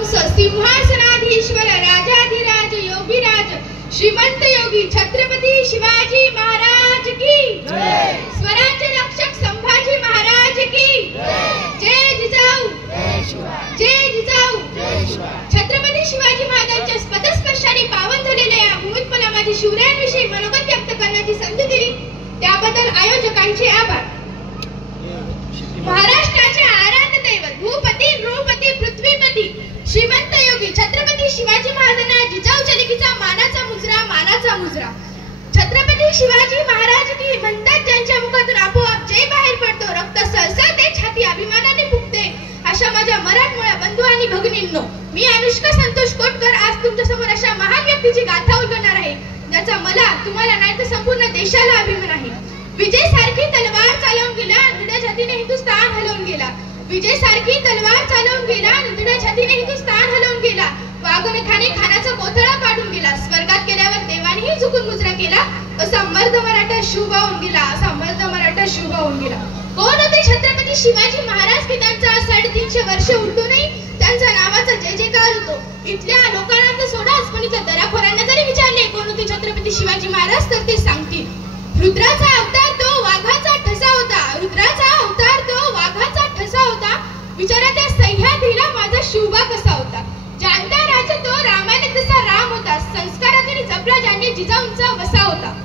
कंस सिंहासनाधीश्वर राजाधिराज योगीराज श्रीमंत योगी छत्रपती शिवाजी महाराज की जय। स्वराज्य रक्षक संभाजी महाराज की जय जिजाऊ जय जिजाऊ। छत्रपती शिवाजी महाराजांच्या पदस्पर्शाने पावन झालेल्या या भूमीत मला माझी शिवरायांविषयी मनोगत व्यक्त करण्याची संधी दिली त्याबद्दल आयोजकांचे आभार। महाराष्ट्राचे आराध्य दैवत भूपती नृपती पृथ्वीपती श्रीमंत योगी छत्रपती शिवाजी महाराजांना जिजाऊ चलिकीचा मानाचा मुजरा। छत्रपती शिवाजी महाराज की म्हणतात ज्यांच्या मुखातून आपोआप जय बाहेर पडतो, रक्त सळसळते, छाती अभिमानाने फुगते। अशा माझ्या मराठमोळ्या बंधू आणि भगिनींनो, मी अनुष्का संतोष कोटकर आज तुमच्या समोर अशा महान व्यक्तीची गाथा उलगडणार आहे ज्याचा मला तुम्हाला नाही तर संपूर्ण देशाला अभिमान आहे। विजय सारखी तलवार चालवून गेला, निळ्या छातीने हिंदुस्थान हलवून गेला। विजय सारखी तलवार चालवून गेला, निळ्या छातीने हिंदुस्थान हलवून गेला। वाघनखाने खानाचा कोथळा काढून गेला, स्वर्गात गेल्यावर देवानेही झुकून मुजरा केला। असा मर्द मराठा शुभ होऊन गेला, असा मर्द मराठा शुभ होऊन गेला। कोण होते छत्रपती शिवाजी महाराज की त्यांचा 350 वर्ष उलटूनही त्यांच्या नावाचा जय जयकार होतो। इथल्या लोकांना तर सोडा, आसमानीच्या दराखोरांना जरी विचारले कोण होते छत्रपती शिवाजी महाराज तर ते सांगतील रुद्राचा अवतार तो वाघाचा ठसा होता, रुद्राचा अवतार तो वाघाचा ठसा होता। विचारा त्या सह्याद्रीला माझा शिवबा कसा होता, जानता राजा तो रामाने तसा राम होता, संस्काराने जपला ज्याने जिजाऊंचा वसा होता।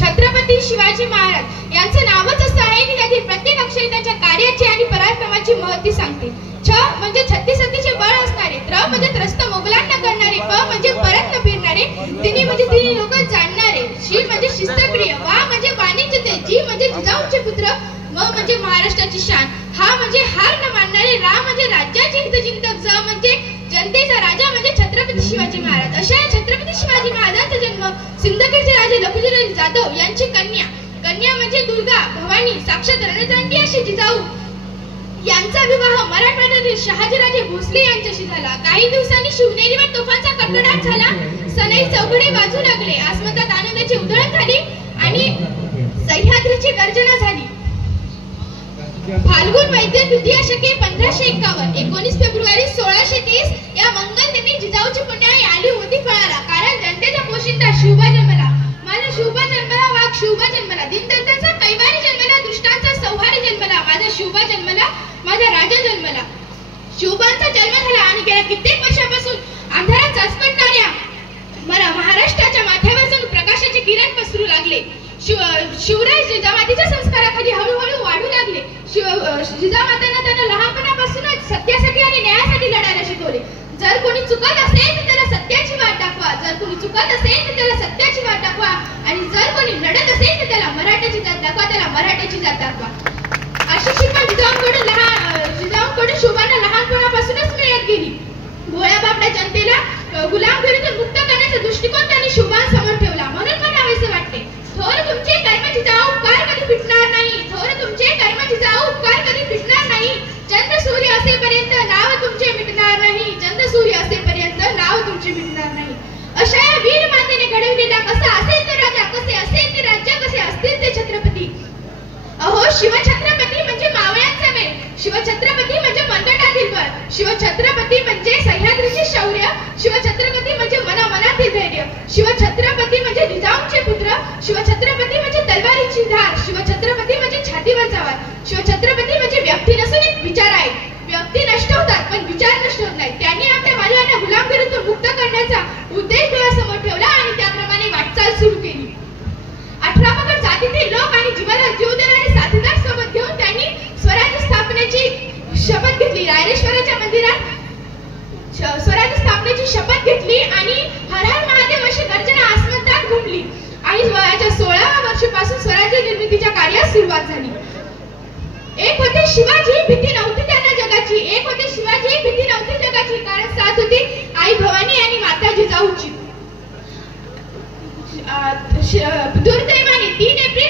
छत्रपती शिवाजी महाराज यांचं नावच असं आहे की त्यातील प्रत्येक अक्षर त्यांच्या कार्याची आणि पराक्रमाची महती सांगते। छ म्हणजे 36 बळ असणारे, त्र म्हणजे त्रस्त मोगलांना करणारे, प म्हणजे परत न फिरणारे, तिन्ही म्हणजे तिन्ही लोक जाणणारे, शी म्हणजे शिस्तप्रिय, वा म्हणजे वाणिज्य ते, जी म्हणजे जिजाऊंचे पुत्र, म म्हणजे महाराष्ट्राची शान, हा म्हणजे हार न मानणारे, रा म्हणजे राज्याचे हितचिंतक, ज म्हणजे जनतेचा राजा म्हणजे छत्रपती शिवाजी महाराज। अशा छत्रपती शिवाजी महाराजांचा जन्म सिंदखेडचे राजे लखुजीराजे जाधव यांची कन्या म्हणजे दुर्गा भवानी साक्षात रणचंडी अशी जिजाऊ यांचा विवाह मराठवाड्यातील शहाजीराजे भोसले यांच्याशी झाला। काही दिवसांनी शिवनेरीवर तोफांचा कडकडाट झाला, सनई चौघडे वाजू लागले, आसमंतात आनंदाची उधळण झाली आणि सह्याद्रीची गर्जना झाली। फाल्गुन वैद्य तृतीया शके 1551 19 फेब्रुवारी 1630 या मंगल दिनी जिजाऊची पुण्याई आली होती फळाला, कारण जनतेचा पोशिंदा शिवबा जन्मला, माझा शिवबा जन्मला, वाघ शिवबा जन्मला, दिनदत्ताचा कैवारी जन्मला, दुष्टांचा संहारी जन्मला, माझा शिवबा जन्मला, माझा राजा जन्मला। शिवबांचा जन्म झाला आणि गेल्या कित्येक वर्षापासून अंधारात चाचपडणाऱ्या महाराष्ट्राच्या माथ्यावर जणू प्रकाशाचे किरण पसरू लागले। शिवराय जिजामातेच्या संस्काराखाली हळूहळू वाढू लागले। जिजामातांना त्यांना लहानपणापासूनच सत्यासाठी आणि न्यायासाठी लढायला शिकवले। जर कोणी चुकत असेल तर त्याला सत्याची वाट दाखवा, जर कोणी चुकत असेल तर त्याला सत्याची वाट दाखवा, आणि जर कोणी लढत असेल तर त्याला मराठ्याची जात दाखवा, त्याला मराठ्याची जात दाखवा। अशी शिकवण जिजाऊंकडून शिवबांना लहानपणापासूनच मिळत गेली। भोळ्या बापड्या जनतेला गुलामगिरीतून मुक्त करण्याचा दृष्टिकोन त्यांनी शिवबांसमोर ठेवला। म्हणून म्हणावेसे वाटते, थोर तुमचे कर्म जिजाऊ उपकार कधी फिटणार नाही, थोर तुमचे कर्म जिजाऊ उपकार कधी फिटणार नाही। चंद्र सूर्य असेपर्यंत नाव तुमचे मिटणार नाही, चंद्र सूर्य असेपर्यंत नाव तुमचे मिटणार नाही। अशा या वीर मातेने घडविलेला कसा असेल ते राजा, कसे असेल ते राज्य, कसे असतील ते छत्रपती। अहो शिवछत्रपती म्हणजे मावळ्यांचा वेळ, शिवछत्रपती म्हणजे मनगटातील बळ, शिवछत्रपती म्हणजे सह्याद्रीचे शौर्य, शिवछत्रपती म्हणजे मनामनातील धैर्य, शिवछत्रपती म्हणजे जिजाऊंचे पुत्र, शिवछत्रपती म्हणजे तलवारीची धार, शिवछत्रपती म्हणजे छातीवरचा वार, शिवछत्रपती म्हणजे व्यक्ती नसून एक विचार आहे। व्यक्ती नष्ट होतात पण विचार नष्ट होत नाहीत। त्यांनी आपल्या मालवांना गुलामगिरीतून मुक्त करण्याचा उद्देश डोळ्यासमोर ठेवला आणि त्याप्रमाणे वाटचाल सुरू केली। 18 पगड जातीतील लोक आणि जीवाला जीव देणारे साथीदार सोबत घेऊन त्यांनी स्वराज्य स्थापनेची शपथ घेतली। रायरेश्वराच्या मंदिरात स्वराज्य स्थापनेची शपथ घेतली आणि हर हर महादेव अशी गर्जना आसमंतात घुमली आणि वयाच्या 16व्या वर्षापासून स्वराज्य निर्मितीच्या कार्यास सुरुवात झाली। एक होते शिवाजी, भीती नव्हती त्यांना जगाची, एक होते शिवाजी, भीती नव्हती जगाची, कारण साथ होती आई भवानी आणि माता जिजाऊची। दुर्दैवाने 3 एप्रिल